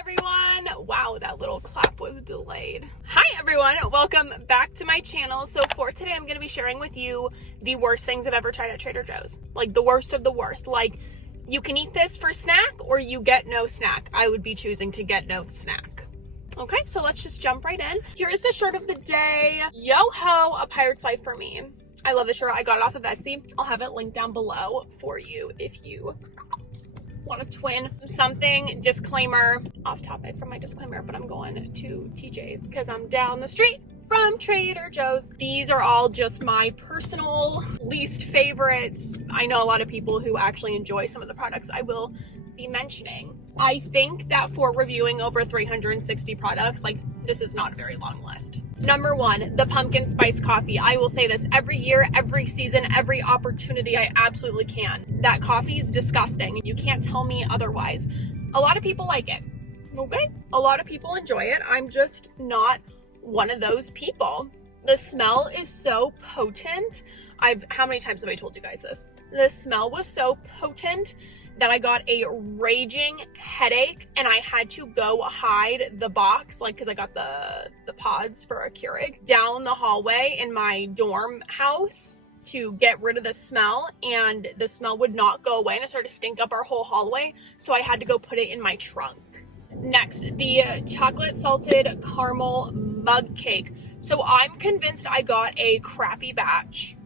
everyone. Wow, that little clap was delayed. Hi everyone, welcome back to my channel. So for today, I'm going to be sharing with you the worst things I've ever tried at Trader Joe's. Like the worst of the worst. Like you can eat this for snack or you get no snack. I would be choosing to get no snack. Okay, so let's just jump right in. Here is the shirt of the day. Yo ho, a pirate's life for me. I love this shirt. I got it off of Etsy. I'll have it linked down below for you if you want to twin something. Disclaimer, off topic from my disclaimer, but I'm going to TJ's because I'm down the street from Trader Joe's. These are all just my personal least favorites. I know a lot of people who actually enjoy some of the products I will be mentioning. I think that for reviewing over 360 products, like this is not a very long list. Number one, the pumpkin spice coffee. I will say this every year, every season, every opportunity I absolutely can. That coffee is disgusting. You can't tell me otherwise. A lot of people like it, okay? A lot of people enjoy it. I'm just not one of those people. The smell is so potent. How many times have I told you guys this? The smell was so potent that I got a raging headache and I had to go hide the box, like, because I got the pods for a Keurig down the hallway in my dorm house to get rid of the smell, and the smell would not go away and it started to stink up our whole hallway, so I had to go put it in my trunk. Next, the chocolate salted caramel mug cake. So I'm convinced I got a crappy batch.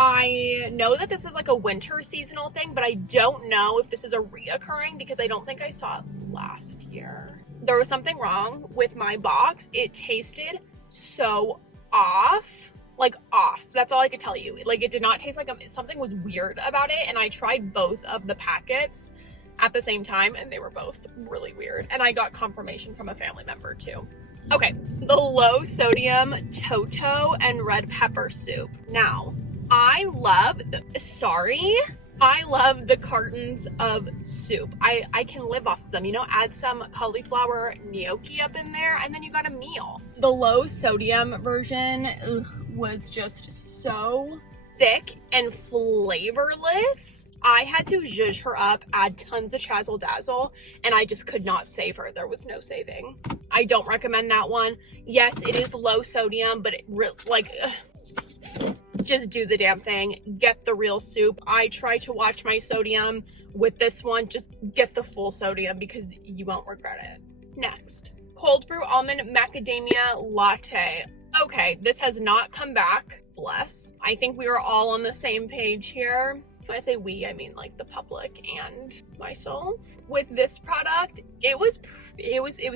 I know that this is like a winter seasonal thing, but I don't know if this is a reoccurring because I don't think I saw it last year. There was something wrong with my box. It tasted so off, like off. That's all I could tell you. Like it did not taste like something was weird about it. And I tried both of the packets at the same time and they were both really weird. And I got confirmation from a family member too. Okay, the low sodium Toto and red pepper soup. Now, I love the cartons of soup. I can live off of them, you know, add some cauliflower gnocchi up in there and then you got a meal. The low sodium version was just so thick and flavorless. I had to zhuzh her up, add tons of Chazzle Dazzle, and I just could not save her. There was no saving. I don't recommend that one. Yes, it is low sodium, but just do the damn thing. Get the real soup. I try to watch my sodium. With this one, just get the full sodium because you won't regret it. Next, cold brew almond macadamia latte. Okay, this has not come back. Bless. I think we are all on the same page here. When I say we, I mean like the public and myself. With this product, it was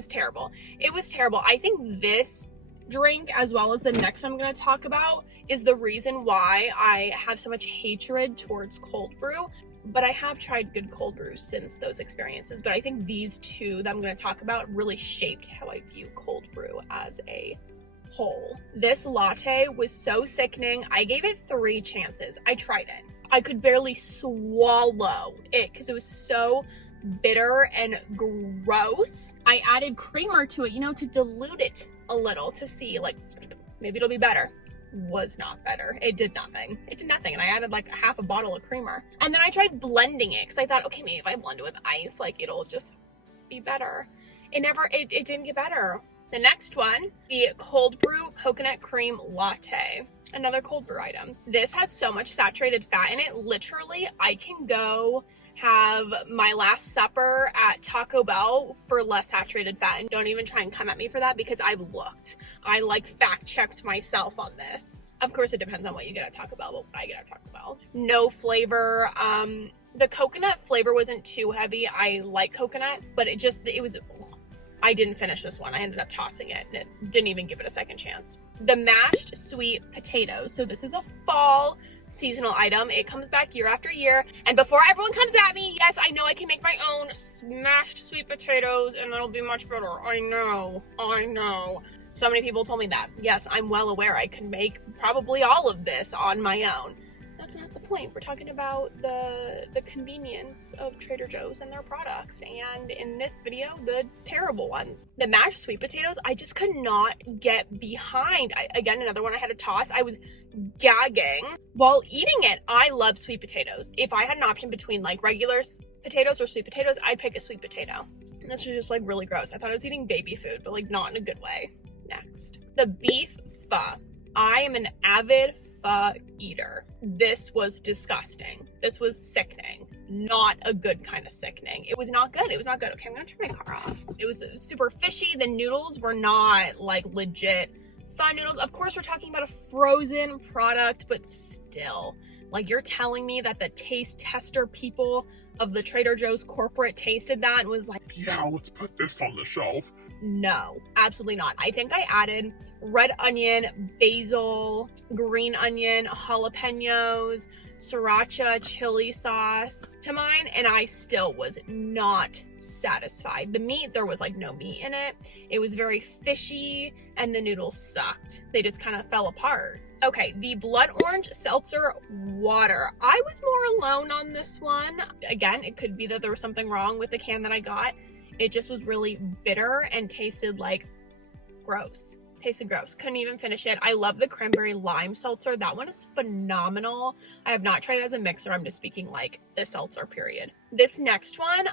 terrible. It was terrible. I think this drink, as well as the next one I'm going to talk about, is the reason why I have so much hatred towards cold brew. But I have tried good cold brews since those experiences. But I think these two that I'm going to talk about really shaped how I view cold brew as a whole. This latte was so sickening. I gave it 3 chances. I tried it. I could barely swallow it because it was so bitter and gross. I added creamer to it, you know, to dilute it a little to see, like, maybe it'll be better. Was not better. It did nothing. It did nothing. And I added like half a bottle of creamer. And then I tried blending it because I thought, okay, maybe if I blend it with ice, like it'll just be better. It didn't get better. The next one, the cold brew coconut cream latte. Another cold brew item. This has so much saturated fat in it. Literally, I can go have my last supper at Taco Bell for less saturated fat, and don't even try and come at me for that because I've looked. I like fact checked myself on this. Of course, it depends on what you get at Taco Bell, but what I get at Taco Bell. No flavor. The coconut flavor wasn't too heavy. I like coconut, but I didn't finish this one. I ended up tossing it and it didn't even give it a second chance. The mashed sweet potatoes. So this is a fall seasonal item. It comes back year after year. And before everyone comes at me, yes, I know I can make my own mashed sweet potatoes and it'll be much better. I know. So many people told me that. Yes, I'm well aware I can make probably all of this on my own. That's not the point. We're talking about the convenience of Trader Joe's and their products, and in this video, the terrible ones. The mashed sweet potatoes, I just could not get behind. Again, another one I had to toss. I was gagging while eating it. I love sweet potatoes. If I had an option between like regular potatoes or sweet potatoes, I'd pick a sweet potato. And this was just like really gross. I thought I was eating baby food, but like not in a good way. Next, the beef pho. I am an avid pho eater. This was disgusting. This was sickening. Not a good kind of sickening. It was not good. It was not good. Okay, I'm gonna turn my car off. It was super fishy. The noodles were not like legit pho noodles. Of course, we're talking about a frozen product, but still, like, you're telling me that the taste tester people of the Trader Joe's corporate tasted that and was like, yeah, let's put this on the shelf. No, absolutely not. I think I added red onion, basil, green onion, jalapenos, sriracha chili sauce to mine, and I still was not satisfied. The meat, there was like no meat in it. It was very fishy, and the noodles sucked. They just kind of fell apart. Okay, the blood orange seltzer water. I was more alone on this one. Again, it could be that there was something wrong with the can that I got. It just was really bitter and tasted like gross. Tasted gross. Couldn't even finish it. I love the cranberry lime seltzer. That one is phenomenal. I have not tried it as a mixer. I'm just speaking like the seltzer period. This next one,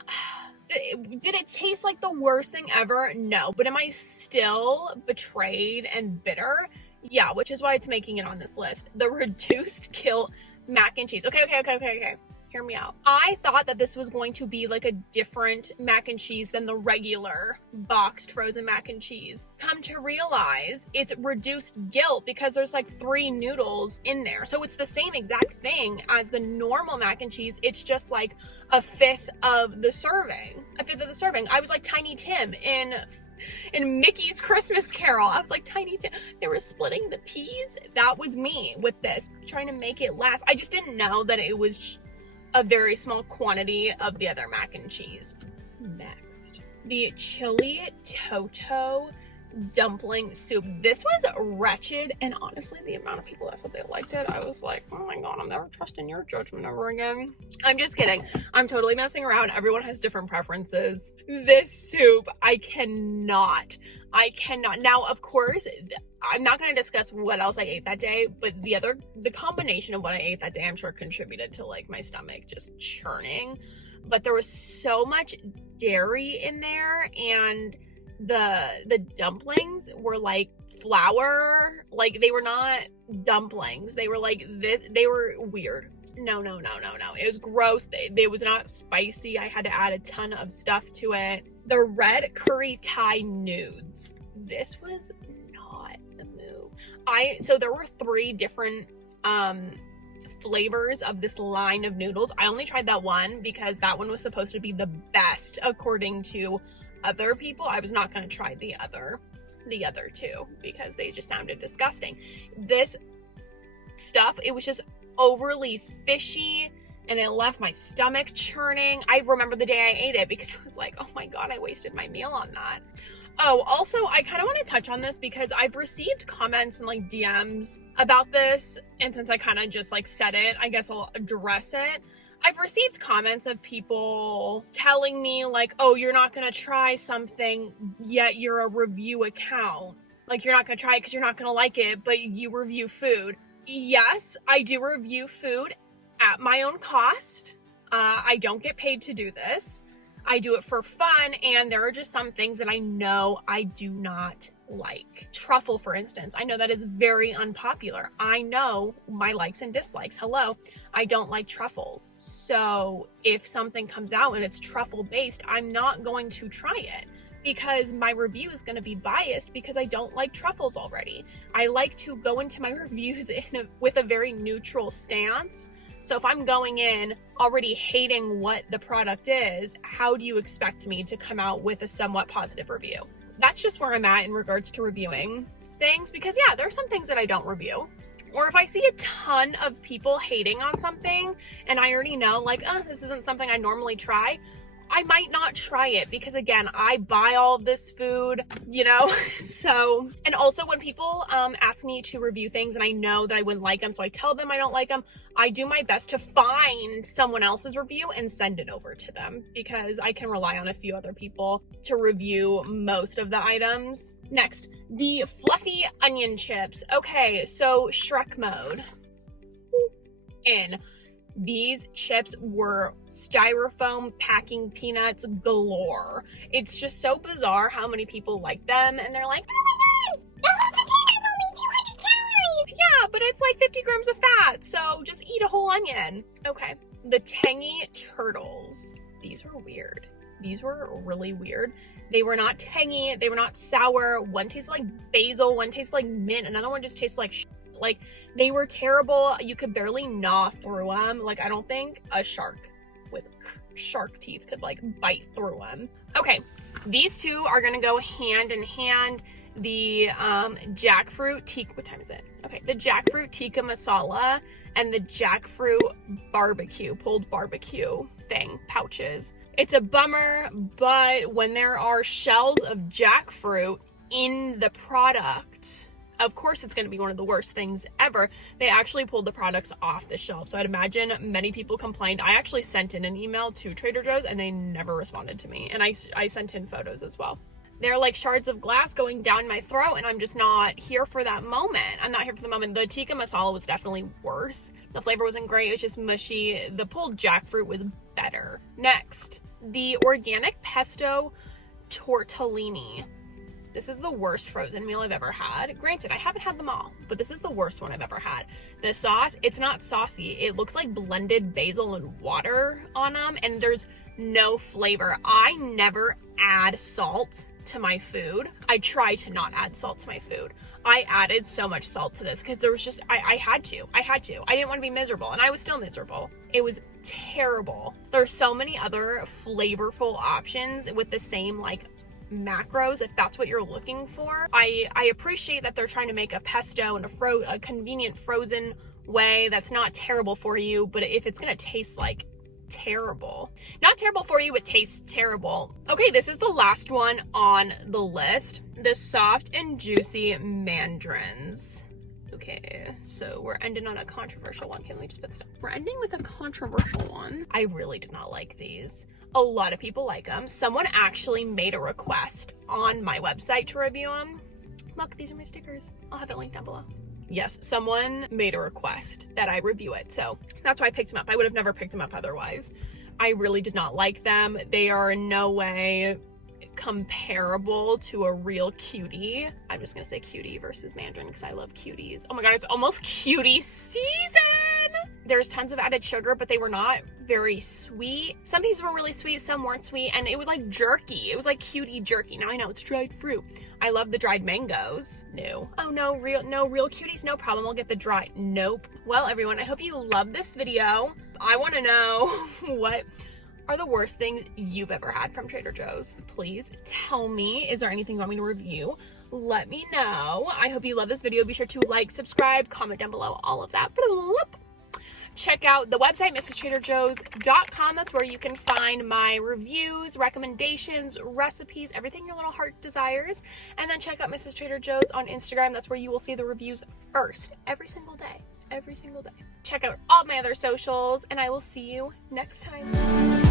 did it taste like the worst thing ever? No. But am I still betrayed and bitter? Yeah, which is why it's making it on this list. The reduced guilt mac and cheese. Okay. Hear me out. I thought that this was going to be like a different mac and cheese than the regular boxed frozen mac and cheese. Come to realize it's reduced guilt because there's like 3 noodles in there. So it's the same exact thing as the normal mac and cheese. It's just like a fifth of the serving. I was like Tiny Tim in Mickey's Christmas Carol. I was like Tiny Tim. They were splitting the peas. That was me with this, trying to make it last. I just didn't know that it was a very small quantity of the other mac and cheese. Next, the chili toto dumpling soup. This was wretched, and honestly, the amount of people that said they liked it, I was like, oh my god, I'm never trusting your judgment ever again. I'm just kidding. I'm totally messing around. Everyone has different preferences. This soup, I cannot. Now, of course, I'm not going to discuss what else I ate that day, but the combination of what I ate that day, I'm sure contributed to like my stomach just churning. But there was so much dairy in there, and the dumplings were like flour. Like, they were not dumplings. They were like this. They were weird. No. It was gross. It was not spicy. I had to add a ton of stuff to it. The red curry Thai nudes. This was not the move. So there were 3 different flavors of this line of noodles. I only tried that one because that one was supposed to be the best according to other people. I was not going to try the other 2 because they just sounded disgusting. This stuff, it was just overly fishy, and it left my stomach churning. I remember the day I ate it because I was like, oh my god, I wasted my meal on that. Oh, also, I kind of want to touch on this because I've received comments and like DMs about this, and since I kind of just like said it, I guess I'll address it. I've received comments of people telling me like, oh, you're not going to try something, yet you're a review account. Like, you're not going to try it because you're not going to like it, but you review food. Yes, I do review food at my own cost. I don't get paid to do this. I do it for fun, and there are just some things that I know I do not like. Truffle, for instance. I know that is very unpopular. I know my likes and dislikes. Hello, I don't like truffles. So if something comes out and it's truffle based, I'm not going to try it because my review is going to be biased because I don't like truffles already. I like to go into my reviews with a very neutral stance. So if I'm going in already hating what the product is, how do you expect me to come out with a somewhat positive review? That's just where I'm at in regards to reviewing things, because yeah, there are some things that I don't review. Or if I see a ton of people hating on something and I already know like, oh, this isn't something I normally try, I might not try it because again, I buy all of this food, you know? So, and also when people ask me to review things and I know that I wouldn't like them, so I tell them I don't like them, I do my best to find someone else's review and send it over to them because I can rely on a few other people to review most of the items. Next, the fluffy onion chips. Okay, so Shrek mode. In. These chips were styrofoam packing peanuts galore. It's just so bizarre how many people like them, and they're like, oh my god, the whole container's only 200 calories. Yeah, but it's like 50 grams of fat, so just eat a whole onion. Okay, the tangy turtles. These were weird. These were really weird. They were not tangy, they were not sour. One tasted like basil, one tasted like mint, another one just tasted like like, they were terrible. You could barely gnaw through them. Like, I don't think a shark with shark teeth could like bite through them. Okay, these two are gonna go hand in hand. The jackfruit tikka, what time is it? Okay, the jackfruit tikka masala and the jackfruit barbecue, pulled barbecue thing, pouches. It's a bummer, but when there are shells of jackfruit in the product, of course it's going to be one of the worst things ever. They actually pulled the products off the shelf. So I'd imagine many people complained. I actually sent in an email to Trader Joe's and they never responded to me. And I sent in photos as well. They're like shards of glass going down my throat, and I'm just not here for that moment. I'm not here for the moment. The tikka masala was definitely worse. The flavor wasn't great. It was just mushy. The pulled jackfruit was better. Next, the organic pesto tortellini. This is the worst frozen meal I've ever had. Granted, I haven't had them all, but this is the worst one I've ever had. The sauce, it's not saucy. It looks like blended basil and water on them, and there's no flavor. I never add salt to my food. I try to not add salt to my food. I added so much salt to this because there was just, I had to. I didn't want to be miserable, and I was still miserable. It was terrible. There's so many other flavorful options with the same like macros if that's what you're looking for. I appreciate that they're trying to make a pesto in a convenient frozen way that's not terrible for you, but if it's gonna taste like terrible, not terrible for you, it tastes terrible. Okay, this is the last one on the list, the soft and juicy mandarins. Okay, so we're ending on a controversial one. Okay, let me just put this down. We're ending with a controversial one. I really did not like these. A lot of people like them. Someone actually made a request on my website to review them. Look, these are my stickers. I'll have it linked down below. Yes, someone made a request that I review it, so that's why I picked them up. I would have never picked them up otherwise. I really did not like them. They are in no way comparable to a real cutie. I'm just gonna say cutie versus mandarin because I love cuties. Oh my god, it's almost cutie season! There's tons of added sugar, but they were not very sweet. Some pieces were really sweet, some weren't sweet, and it was like jerky. It was like cutie jerky. Now I know it's dried fruit. I love the dried mangoes. No. Oh no, real cuties, no problem. I'll get the dry. Nope. Well, everyone, I hope you love this video. I want to know what are the worst things you've ever had from Trader Joe's. Please tell me. Is there anything you want me to review? Let me know. I hope you love this video. Be sure to like, subscribe, comment down below, all of that. Check out the website, mrstraderjoes.com. That's where you can find my reviews, recommendations, recipes, everything your little heart desires. And then check out Mrs. Trader Joe's on Instagram. That's where you will see the reviews first, every single day. Check out all my other socials, and I will see you next time.